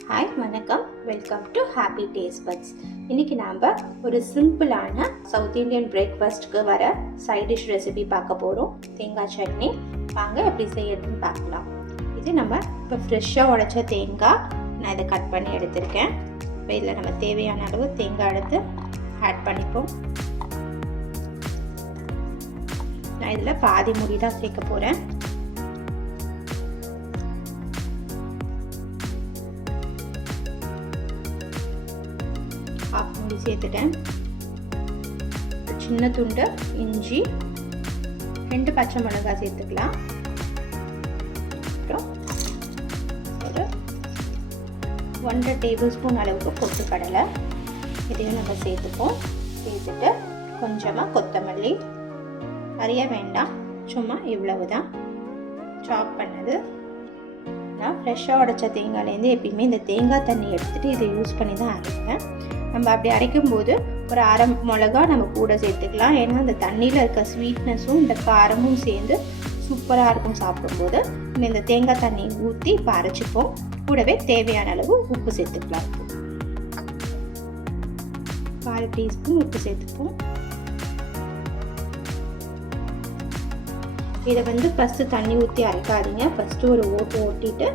Hi வணக்கம், welcome to happy taste buds. இன்றைக்கி நாம் ஒரு சிம்பிளான சவுத் இண்டியன் பிரேக்ஃபாஸ்ட்டுக்கு வர சைட் டிஷ் ரெசிபி பார்க்க போகிறோம். தேங்காய் சட்னி. வாங்க எப்படி செய்யறதுன்னு பார்க்கலாம். இது நம்ம இப்போ ஃப்ரெஷ்ஷாக உடைச்ச தேங்காய், நான் இதை கட் பண்ணி எடுத்திருக்கேன். இப்போ இதில் நம்ம தேவையான அளவு தேங்காய் எடுத்து ஆட் பண்ணிப்போம். நான் இதில் பாதி மூடி தான் சேர்க்க போகிறேன். ஆஃப் மூடி சேர்த்துட்டேன். சின்ன துண்டு இஞ்சி, 2 பச்சை மிளகாய் சேர்த்துக்கலாம். அப்புறம் ஒரு 1.5 டேபிள் ஸ்பூன் அளவுக்கு பொட்டுக்கடலை, இதையும் நம்ம சேர்த்துப்போம். சேர்த்துட்டு கொஞ்சமாக கொத்தமல்லி, நிறைய வேண்டாம், சும்மா இவ்வளவு தான் சாப் பண்ணது. நான் ஃப்ரெஷ்ஷாக உடைச்ச தேங்காயிலேருந்து எப்பயுமே இந்த தேங்காய் தண்ணி எடுத்துகிட்டு இதை யூஸ் பண்ணி தான் அரைப்பேன். நம்ம அப்படி அரைக்கும்போது ஒரு அரை மிளகா நம்ம கூட சேர்த்துக்கலாம். ஏன்னா அந்த தண்ணியில் இருக்க ஸ்வீட்னஸும் இந்த காரமும் சேர்ந்து சூப்பராக இருக்கும் சாப்பிடும்போது. நம்ம இந்த தேங்காய் தண்ணி ஊற்றி இப்போ அரைச்சிப்போம். கூடவே தேவையான அளவு உப்பு சேர்த்துக்கலாம். 1/4 டீஸ்பூன் உப்பு சேர்த்துப்போம். இதை ஃபஸ்ட்டு தண்ணி ஊற்றி அரைக்காதீங்க. ஃபஸ்ட்டு ஒரு ஓட்டு ஓட்டிட்டு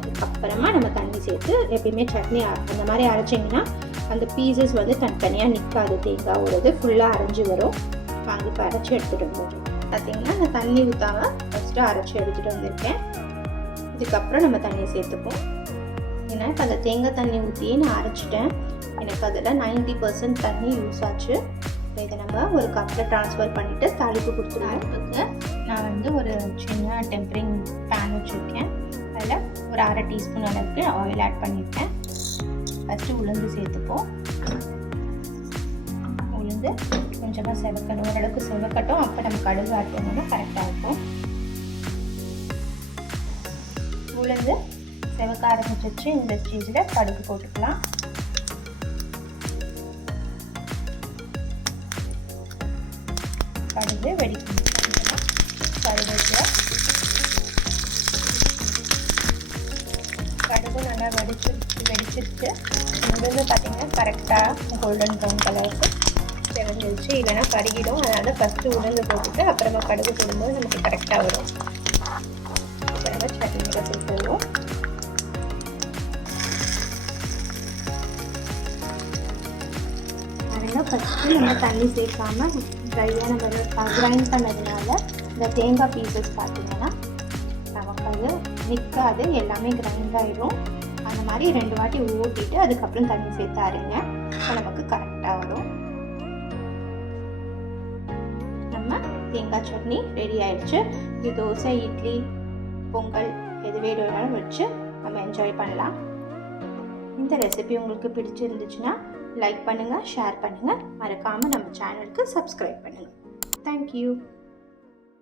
அதுக்கப்புறமா நம்ம தண்ணி சேர்த்து, எப்பயுமே சட்னி அந்த மாதிரி அரைச்சிங்கன்னா அந்த பீசஸ் தனித்தனியாக நிற்காது. தேங்காயோடது ஃபுல்லாக அரைஞ்சி வரும். வாங்கி இப்போ அரைச்சி எடுத்துகிட்டு வந்துடுறோம். பார்த்திங்கன்னா நான் தண்ணி ஊற்றாமல் ஃபஸ்ட்டு அரைச்சி எடுத்துகிட்டு வந்திருக்கேன். இதுக்கப்புறம் நம்ம தண்ணி சேர்த்துப்போம். ஏன்னா இப்போ அந்த தேங்காய் தண்ணி ஊற்றியே நான் அரைச்சிட்டேன். எனக்கு அதில் 90% தண்ணி யூஸ் ஆச்சு. இப்போ இதை நம்ம ஒரு கப்பில் ட்ரான்ஸ்ஃபர் பண்ணிவிட்டு தாளிப்பு கொடுத்துருவோம். நான் ஒரு சின்ன டெம்பரிங் பேன் வச்சுருக்கேன். அதில் ஒரு 1/2 டீஸ்பூன் அளவுக்கு ஆயில் ஆட் பண்ணியிருக்கேன். ஃபஸ்ட்டு உளுந்து சேர்த்துப்போம். உளுந்து கொஞ்சமாக செவக்கணும், ஓரளவுக்கு செவக்கட்டும். அப்போ நம்ம கடுகு ஆட் பண்ணோம்னா கரெக்டாக இருக்கும். உளுந்து செவக்க ஆரம்பிச்சிச்சு. இந்த ஸ்டேஜில் கடுகு போட்டுக்கலாம். கடுகு வெடிக்கணும். கடுகு நல்லா வெடிச்சிருச்சு. உளுந்து பார்த்திங்கன்னா கரெக்டாக கோல்டன் ப்ரௌன் கலருக்கு செவந்துருச்சு. இல்லைன்னா கருகிடும். அதனால் ஃபஸ்ட்டு உளுந்து போட்டுட்டு அப்புறமா கடுகு போடும்போது நமக்கு கரெக்டாக வரும். அப்புறமா சட்னியில் சேர்த்துருவோம். அதனால் ஃபஸ்ட்டு நம்ம தண்ணி சேர்க்காமல் ட்ரையாக நம்ம கிரைண்ட் பண்ணதுனால இந்த தேங்காய் பீசஸ் பார்த்திங்கன்னா நமக்கு அது நிற்காது, எல்லாமே கிரைண்ட் ஆகிடும். அந்த மாதிரி 2 வாட்டி ஓட்டிட்டு அதுக்கப்புறம் தண்ணி சேர்த்து அரைங்க. இப்போ நமக்கு கரெக்டாக வரும். நம்ம தேங்காய் சட்னி ரெடி ஆயிடுச்சு. இது தோசை, இட்லி, பொங்கல் எது வேணும்னாலும் வச்சு நம்ம என்ஜாய் பண்ணலாம். இந்த ரெசிபி உங்களுக்கு பிடிச்சிருந்துச்சுன்னா லைக் பண்ணுங்கள், ஷேர் பண்ணுங்கள். மறக்காமல் நம்ம சேனலுக்கு சப்ஸ்கிரைப் பண்ணுங்கள். தேங்க்யூ.